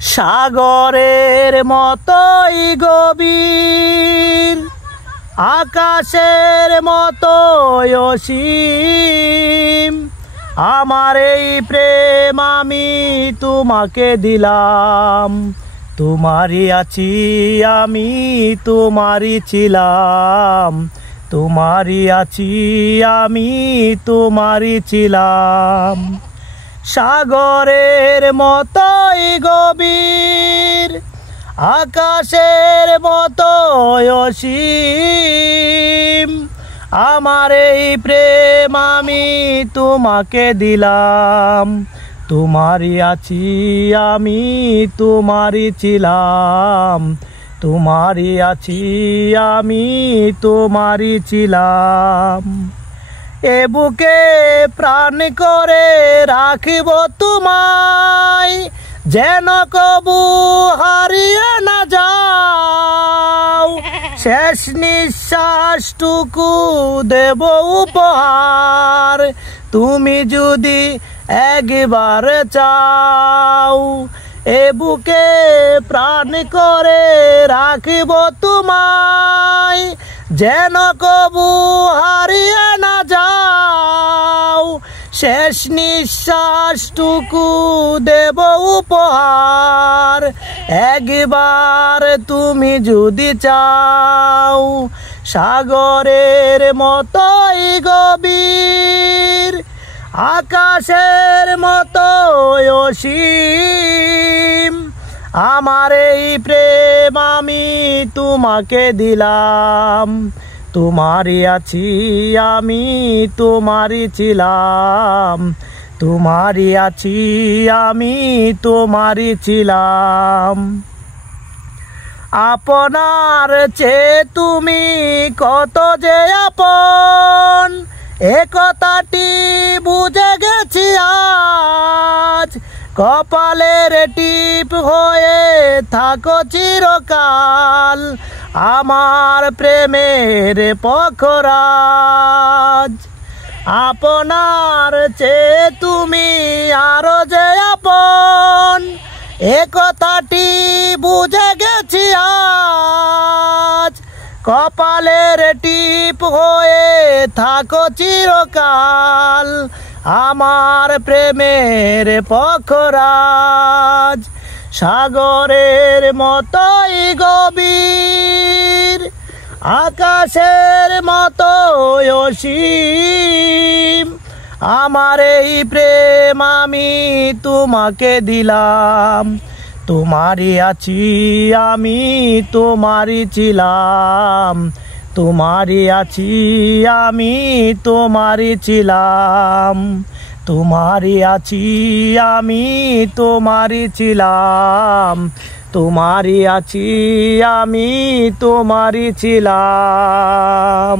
সাগরের মতোই গভীর, আকাশের মতোই অসীম। আমার এই প্রেম আমি তোমাকে দিলাম, তোমারই আছি আমি, তোমারই ছিলাম। তোমারই আছি আমি, তোমারই ছিলাম। সাগরের মতোই গভীর, আকাশের মতোই অসীম। আমার এই প্রেম আমি তোমাকে দিলাম, তোমারই আছি আমি, তোমারই ছিলাম। তোমারই আছি আমি, তোমারই ছিলাম। এ বুকে প্রাণ করে রাখিব তোমায়, যেন কবু হারিয়ে না যাও। শেষ নিঃশ্বাসটুকু দেব উপহার, তুমি যদি একবার চাও। এ বুকে প্রাণ করে রাখিব তোমায়, যেন কবু হারিয়ে না যাও। শেষ নিঃশ্বাসটুকু দেব উপহার, একবার তুমি যদি চাও। সাগরের মতোই গভীর, আকাশের মতোই অসীম। আমার এই প্রেম আমি তোমাকে দিলাম, তোমারই আছি আমি, তোমারই ছিলাম। তোমারই আছি আমি, তোমারই ছিলাম। আপনার চেয়ে তুমি কত যে আপন, এ কথাটি বুঝে গেছি আজ। কপালের টিপ হয়ে থাকো চিরকাল, আমার প্রেমের পখরাজ। আপনার চেয়ে তুমি আরো যে আপন, এ কথাটি বুঝে গেছি আজ। কপালের টিপ হয়ে থাকো চিরকাল, আমার প্রেমের পখরাজ। সাগরের মতোই গভীর, আকাশের মতোই অসীম। আমার এই প্রেম আমি তোমাকে দিলাম, তোমারই আছি আমি, তোমারই ছিলাম। তোমারই আছি আমি, তোমারই ছিলাম। তোমারই আছি আমি, তোমারই ছিলাম। তোমারই আছি আমি, তোমারই ছিলাম।